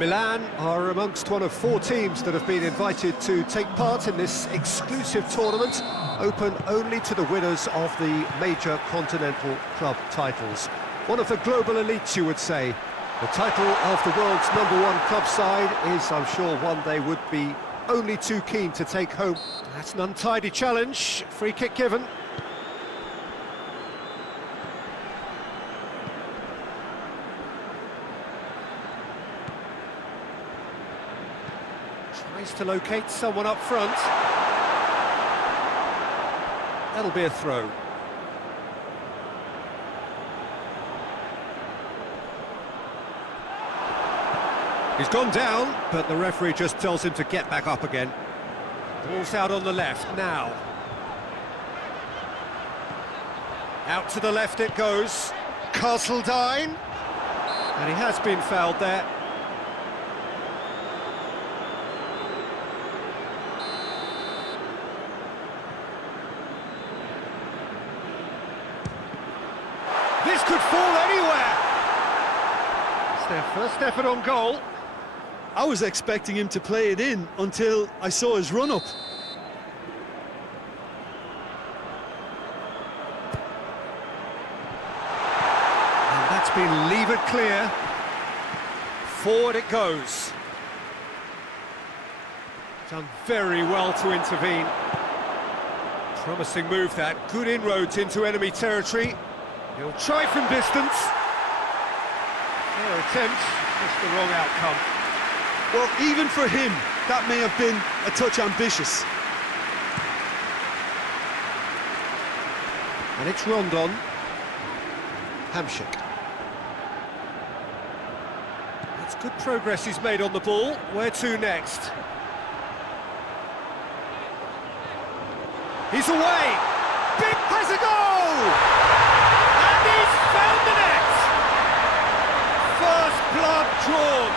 Milan are amongst one of 4 teams that have been invited to take part in this exclusive tournament, open only to the winners of the major continental club titles. One of the global elites, you would say. The title of the world's #1 club side is, I'm sure, one they would be only too keen to take home. That's an untidy challenge, free kick given. Tries to locate someone up front. That'll be a throw. He's gone down, but the referee just tells him to get back up again. Ball's out on the left now. Out to the left it goes. Castledine. And he has been fouled there. This could fall anywhere. It's their first effort on goal. I was expecting him to play it in until I saw his run-up. And that's been levered clear. Forward it goes. Done very well to intervene. Promising move that. Good inroads into enemy territory. He'll try from distance. Fair attempt, just the wrong outcome. Well, even for him, that may have been a touch ambitious. And it's Rondon. Hamshik. It's good progress he's made on the ball. Where to next? He's away! Big has a goal! And he's found the net! First blood drawn.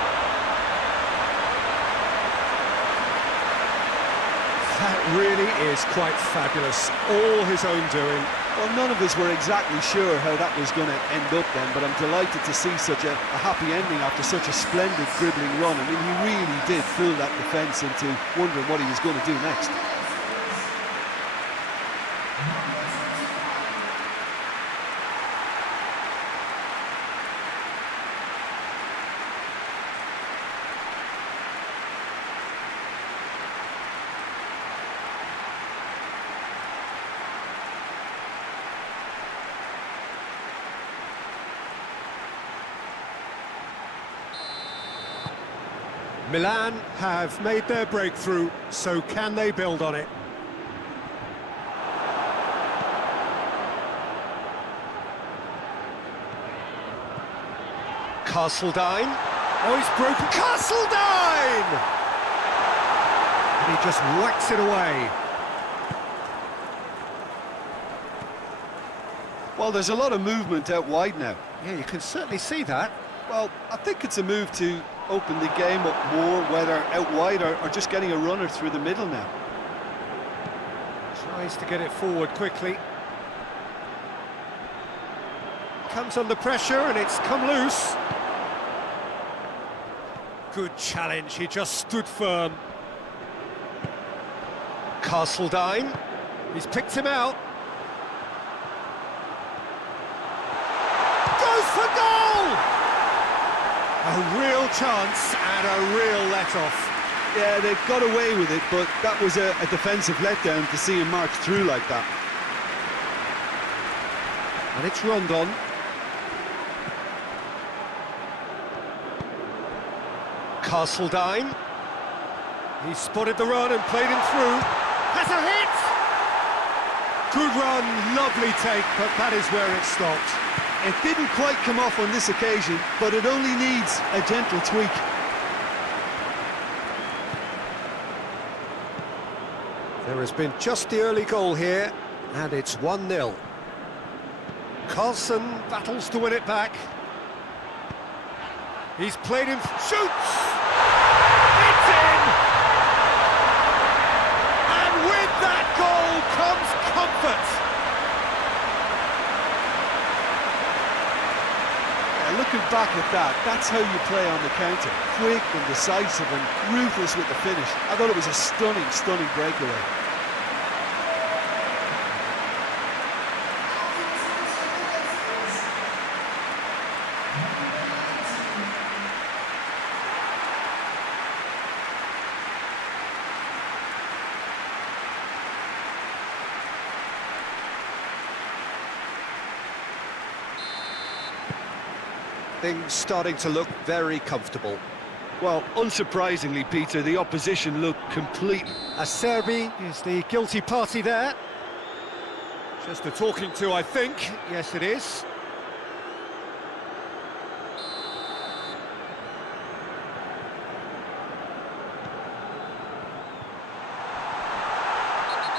That really is quite fabulous, all his own doing. Well, none of us were exactly sure how that was going to end up then, but I'm delighted to see such a happy ending after such a splendid dribbling run. I mean, he really did fool that defence into wondering what he was going to do next. Milan have made their breakthrough, so can they build on it? Castledine. Oh, he's broken. Castledine! And he just whacks it away. Well, there's a lot of movement out wide now. Yeah, you can certainly see that. Well, I think it's a move to open the game up more, whether out wide or just getting a runner through the middle now. Tries to get it forward quickly. Comes under pressure and it's come loose. Good challenge, he just stood firm. Castledine, he's picked him out. Goes for goal! A real chance and a real let-off. Yeah, they got away with it, but that was a defensive letdown to see him march through like that. And it's Rondon. Castledine. He spotted the run and played him through. Has a hit! Good run, lovely take, but that is where it stopped. It didn't quite come off on this occasion, but it only needs a gentle tweak. There has been just the early goal here, and it's 1-0. Carlson battles to win it back. He's played him, shoots! It's in! And with that goal comes comfort. looking back at that, that's how you play on the counter. Quick and decisive and ruthless with the finish. I thought it was a stunning, stunning breakaway. Things starting to look very comfortable. Well, unsurprisingly, Peter, the opposition looked complete. Acerbi is the guilty party there. Just a talking to, I think. Yes, it is.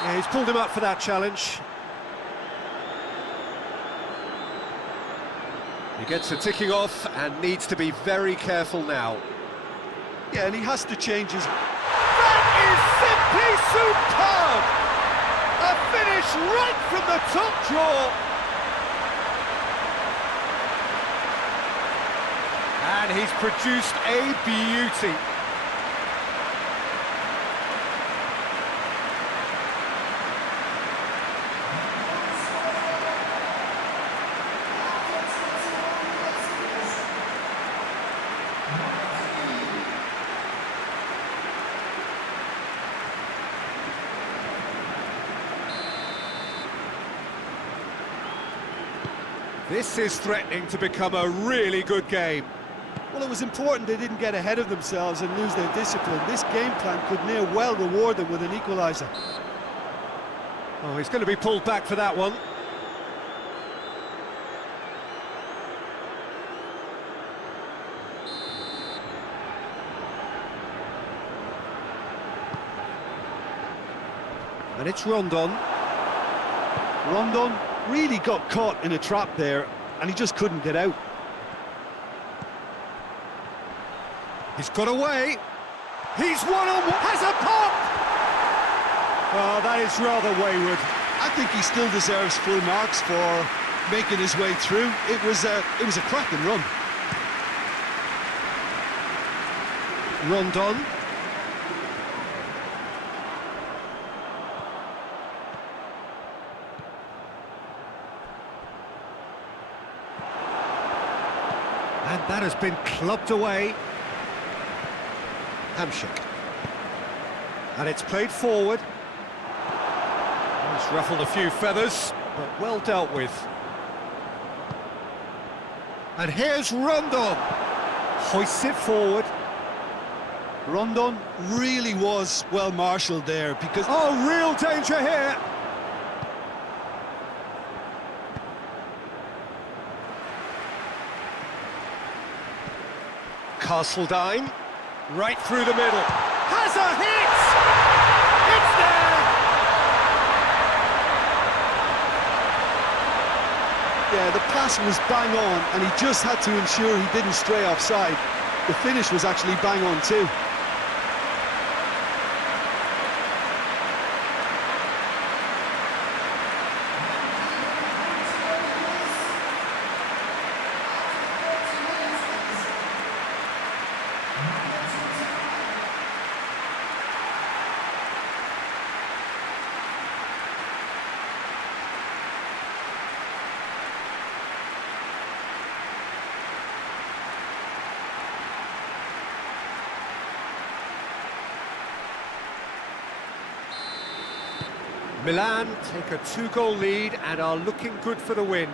Yeah, he's pulled him up for that challenge. He gets a ticking off and needs to be very careful now. Yeah, and he has to change his... That is simply superb! A finish right from the top draw. And he's produced a beauty. This is threatening to become a really good game. Well, it was important they didn't get ahead of themselves and lose their discipline. This game plan could near well reward them with an equaliser. Oh, he's going to be pulled back for that one. And it's Rondon. Rondon really got caught in a trap there, and he just couldn't get out. He's got away. He's one-on-one. Has a pop! Oh, that is rather wayward. I think he still deserves full marks for making his way through. It was a cracking run. Rondon. And that has been clubbed away. Hamshik. And it's played forward. He's ruffled a few feathers, but well dealt with. And here's Rondon. Hoists it forward. Rondon really was well marshalled there because... Oh, real danger here. Castledine, right through the middle, has a hit! It's there! Yeah, the pass was bang on, and he just had to ensure he didn't stray offside. The finish was actually bang on too. Milan take a 2-goal lead and are looking good for the win.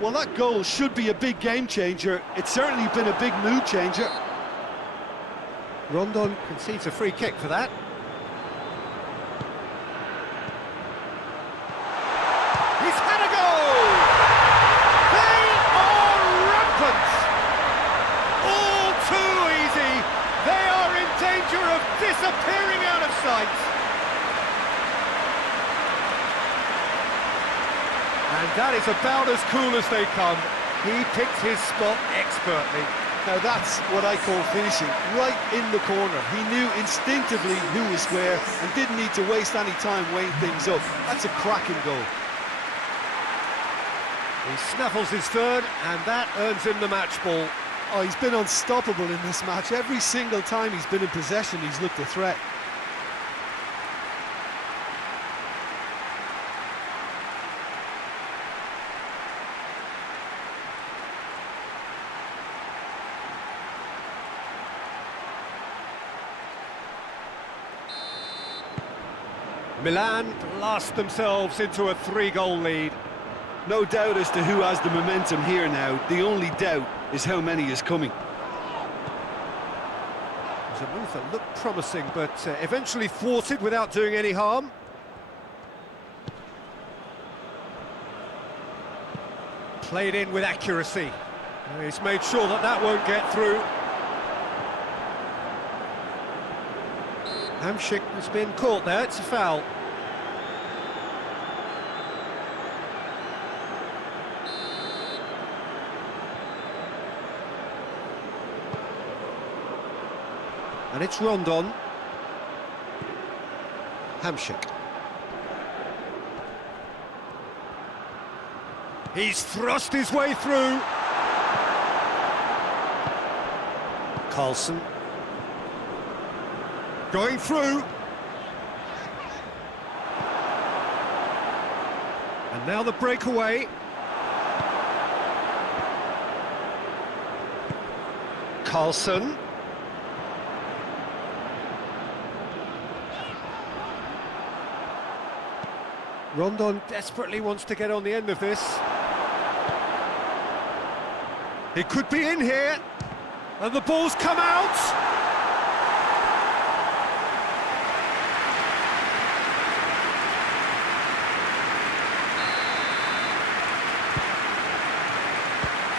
Well, that goal should be a big game changer. It's certainly been a big mood changer. Rondon concedes a free kick for that. He's had a goal! They are rampant! All too easy! They are in danger of disappearing out of sight! And that is about as cool as they come. He picked his spot expertly. Now that's what I call finishing, right in the corner. He knew instinctively who was where and didn't need to waste any time weighing things up. That's a cracking goal. He snaffles his third, and that earns him the match ball. Oh, he's been unstoppable in this match. Every single time he's been in possession, he's looked a threat. Milan blast themselves into a 3-goal lead. No doubt as to who has the momentum here now. The only doubt is how many is coming. It was a move that looked promising, but eventually thwarted without doing any harm. Played in with accuracy. He's made sure that that won't get through. Hamsik has been caught there, it's a foul. And it's Rondon. Hamsik. He's thrust his way through. Carlson. Going through. And now the breakaway. Carlson. Rondon desperately wants to get on the end of this. He could be in here. And the ball's come out.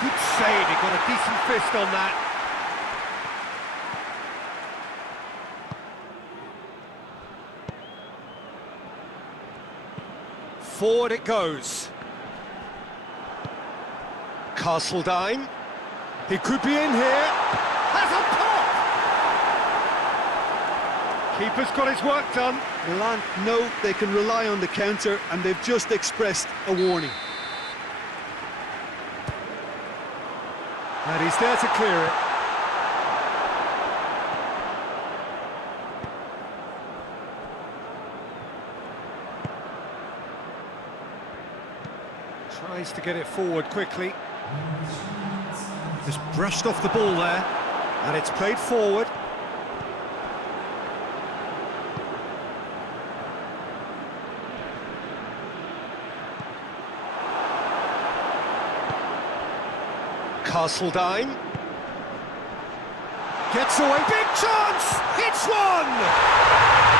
Good save, he got a decent fist on that. Forward it goes. Castledine. He could be in here. Has a pop! Keeper's got his work done. Milan know they can rely on the counter, and they've just expressed a warning. And he's there to clear it. Tries to get it forward quickly. Just brushed off the ball there, and it's played forward. Castledine gets away, big chance! Hits one!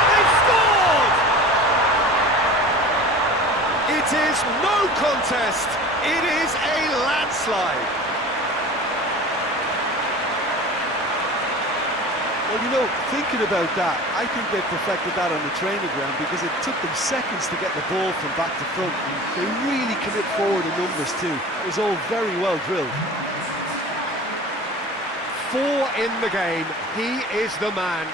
They've scored! It is no contest, it is a landslide. Well, you know, thinking about that, I think they perfected that on the training ground because it took them seconds to get the ball from back to front, and they really commit forward in numbers too. It was all very well drilled. 4 in the game, he is the man.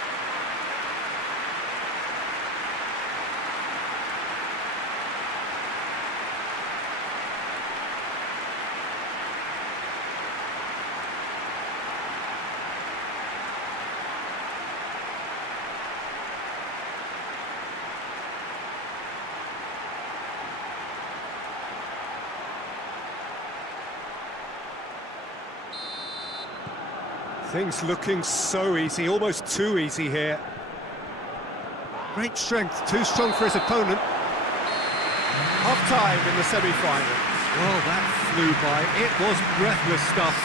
Things looking so easy, almost too easy here. Great strength, too strong for his opponent. Half-time in the semi-final. Well, that flew by. It was breathless stuff.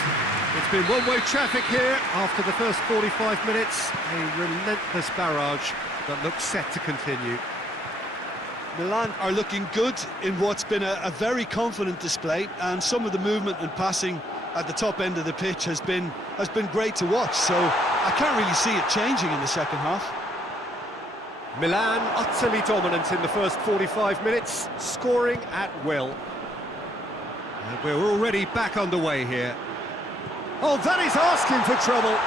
It's been one-way traffic here after the first 45 minutes. A relentless barrage that looks set to continue. Milan are looking good in what's been a very confident display, and some of the movement and passing at the top end of the pitch has been great to watch, so I can't really see it changing in the second half. Milan utterly dominant in the first 45 minutes, scoring at will. And we're already back underway here. Oh, that is asking for trouble.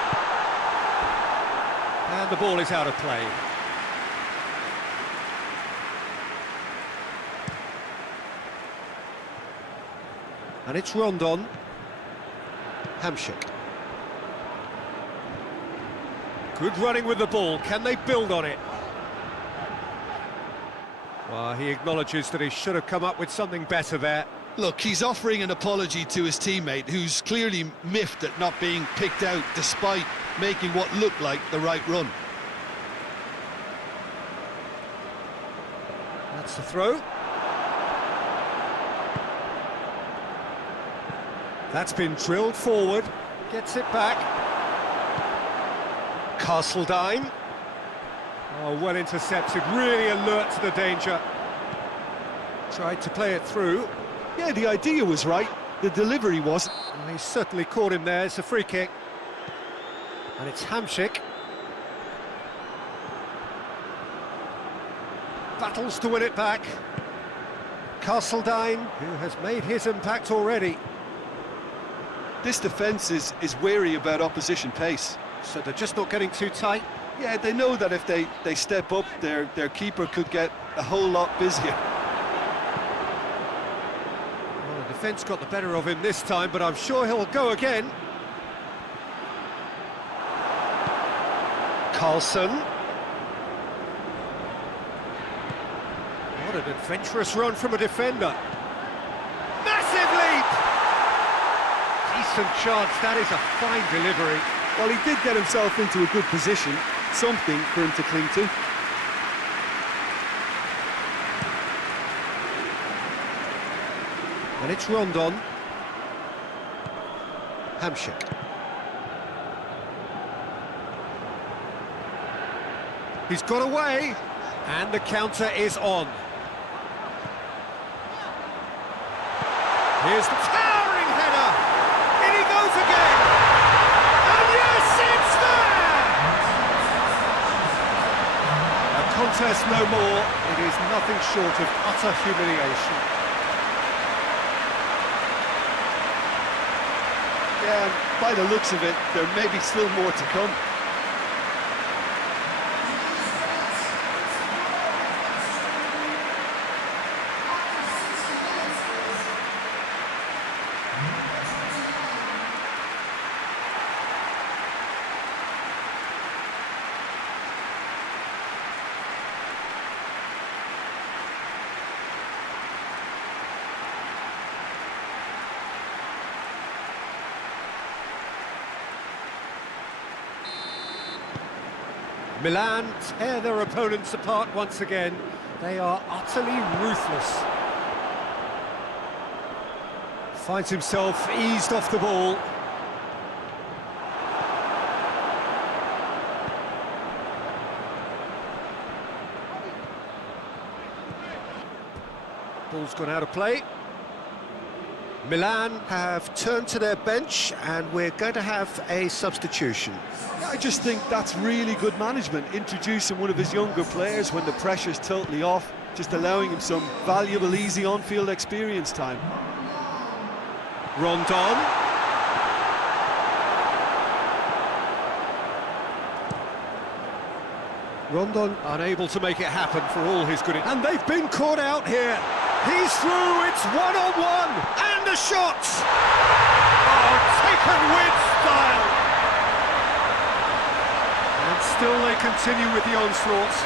And the ball is out of play. And it's Rondon. Hamsik. Good running with the ball. Can they build on it? Well, he acknowledges that he should have come up with something better there. Look, he's offering an apology to his teammate, who's clearly miffed at not being picked out despite making what looked like the right run. That's the throw. That's been drilled forward. Gets it back. Castledine. Oh, well intercepted, really alert to the danger. Tried to play it through. Yeah, the idea was right, the delivery wasn't. Well, he certainly caught him there. It's a free kick. And it's Hamsik. Battles to win it back. Castledine, who has made his impact already. This defence is wary about opposition pace. So they're just not getting too tight. Yeah, they know that if they step up, their keeper could get a whole lot busier. Well, the defence got the better of him this time, but I'm sure he'll go again. Carlson. What an adventurous run from a defender. Massive leap! Decent chance, that is a fine delivery. Well, he did get himself into a good position, something for him to cling to. And it's Rondon. Hamsik. He's got away, and the counter is on. Here's the towering header! In he goes again! And yes, it's there! A contest no more. It is nothing short of utter humiliation. Yeah, and by the looks of it, there may be still more to come. Milan tear their opponents apart once again. They are utterly ruthless. Finds himself eased off the ball. Ball's gone out of play. Milan have turned to their bench and we're going to have a substitution. I just think that's really good management, introducing one of his younger players when the pressure's totally off, just allowing him some valuable, easy on-field experience time. Rondon. Rondon unable to make it happen for all his good... And they've been caught out here. He's through, it's one-on-one, and a shot! Oh, taken with style! And still they continue with the onslaught.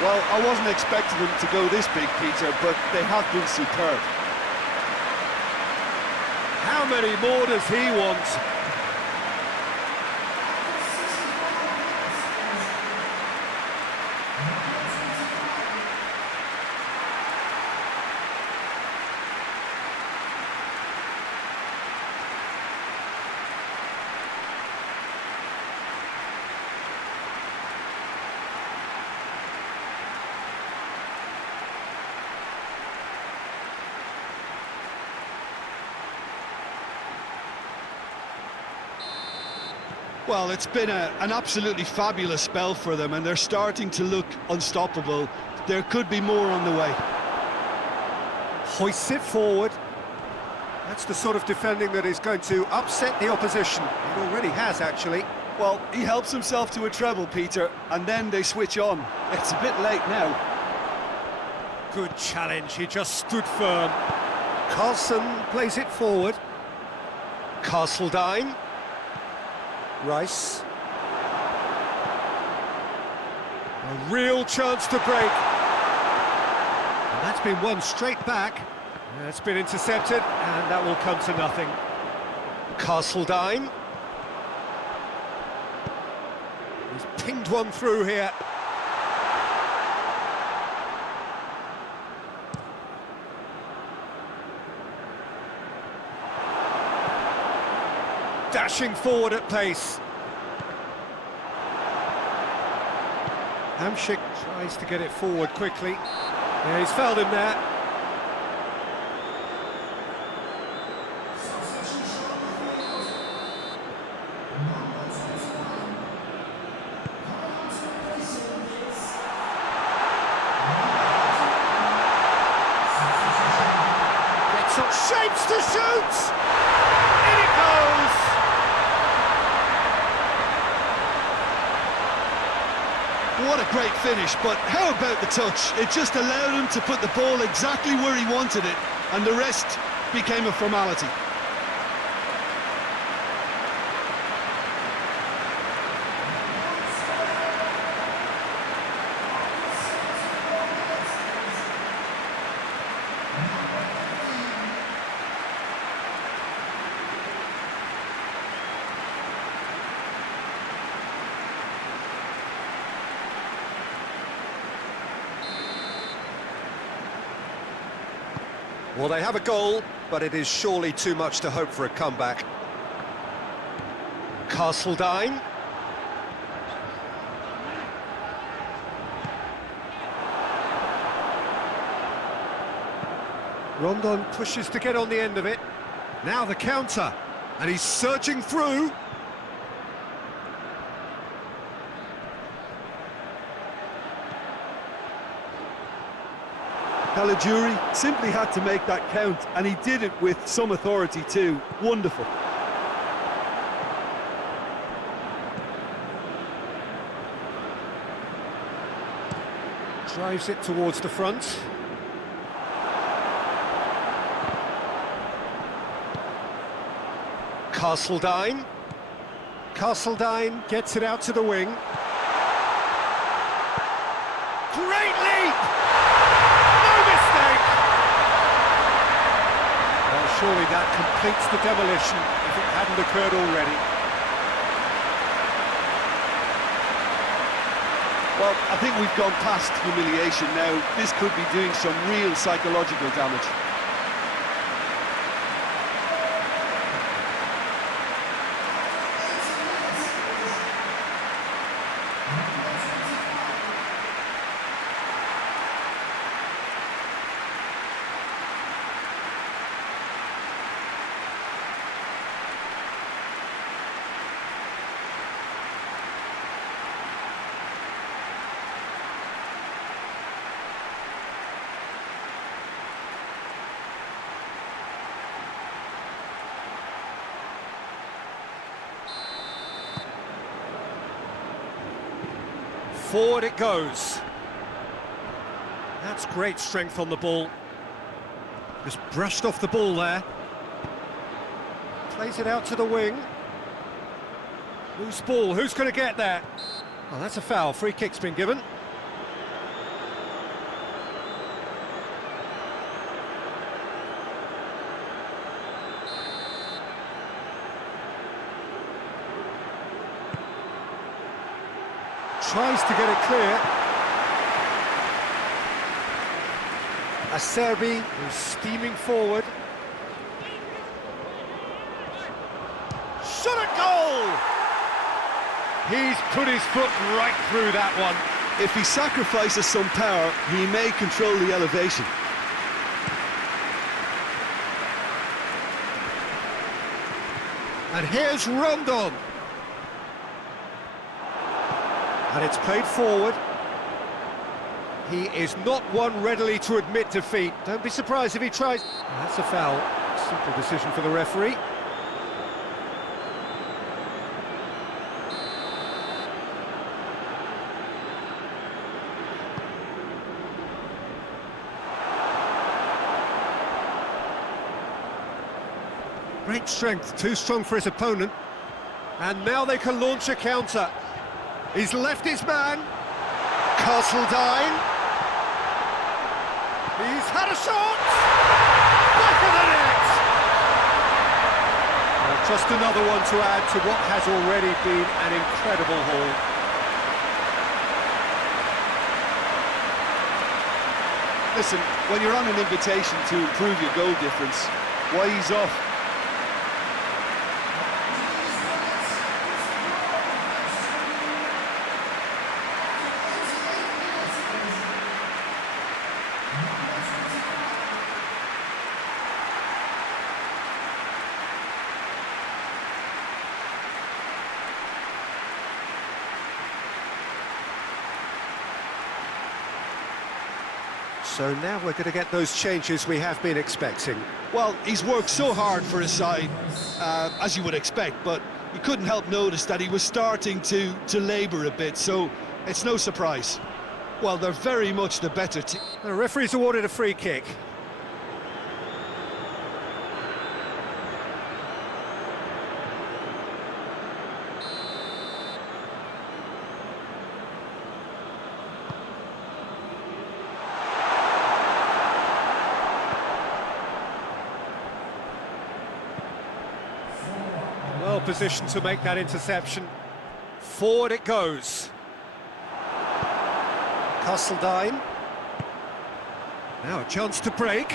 Well, I wasn't expecting them to go this big, Peter, but they have been superb. How many more does he want? Well, it's been an absolutely fabulous spell for them, and they're starting to look unstoppable. There could be more on the way. Hoists it forward. That's the sort of defending that is going to upset the opposition. It already has, actually. Well, he helps himself to a treble, Peter, and then they switch on. It's a bit late now. Good challenge, he just stood firm. Carlson plays it forward. Castledine. Rice. A real chance to break. And that's been won straight back. It's been intercepted, and that will come to nothing. Castledine. He's pinged one through here. Dashing forward at pace. Hamsik tries to get it forward quickly. Yeah, he's fouled him there. Gets up, shapes to shoot! In it goes! What a great finish, but how about the touch? It just allowed him to put the ball exactly where he wanted it, and the rest became a formality. Well, they have a goal, but it is surely too much to hope for a comeback. Castledine. Rondon pushes to get on the end of it. Now the counter, and he's surging through. Caligiuri simply had to make that count, and he did it with some authority too. Wonderful. Drives it towards the front. Castledine. Castledine gets it out to the wing. Great leap! Well, surely that completes the demolition if it hadn't occurred already. Well, I think we've gone past humiliation now. This could be doing some real psychological damage. Forward it goes. That's great strength on the ball. Just brushed off the ball there. Plays it out to the wing. Loose ball, who's going to get that? Oh, that's a foul. Free kick's been given. Tries to get it clear. Acerbi is steaming forward. Shot at goal! He's put his foot right through that one. If he sacrifices some power, he may control the elevation. And here's Rondon. And it's played forward. He is not one readily to admit defeat. Don't be surprised if he tries. That's a foul. Simple decision for the referee. Great strength, too strong for his opponent. And now they can launch a counter. He's left his man. Castledine. He's had a shot. Back of the net. Well, just another one to add to what has already been an incredible haul. Listen, when you're on an invitation to improve your goal difference, why ease off? So now we're going to get those changes we have been expecting. Well, he's worked so hard for his side, as you would expect, but you couldn't help notice that he was starting to labour a bit, so it's no surprise. Well, they're very much the better team. The referee's awarded a free kick. Well positioned to make that interception. Forward it goes. Castledine. Now a chance to break.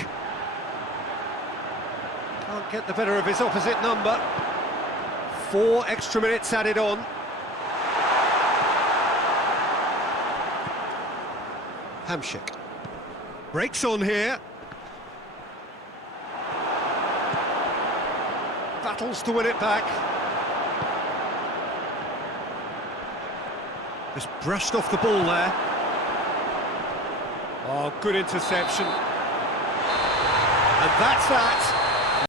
Can't get the better of his opposite number. 4 extra minutes added on. Hamshik. Breaks on here. Battles to win it back. Just brushed off the ball there. Oh, good interception. And that's that.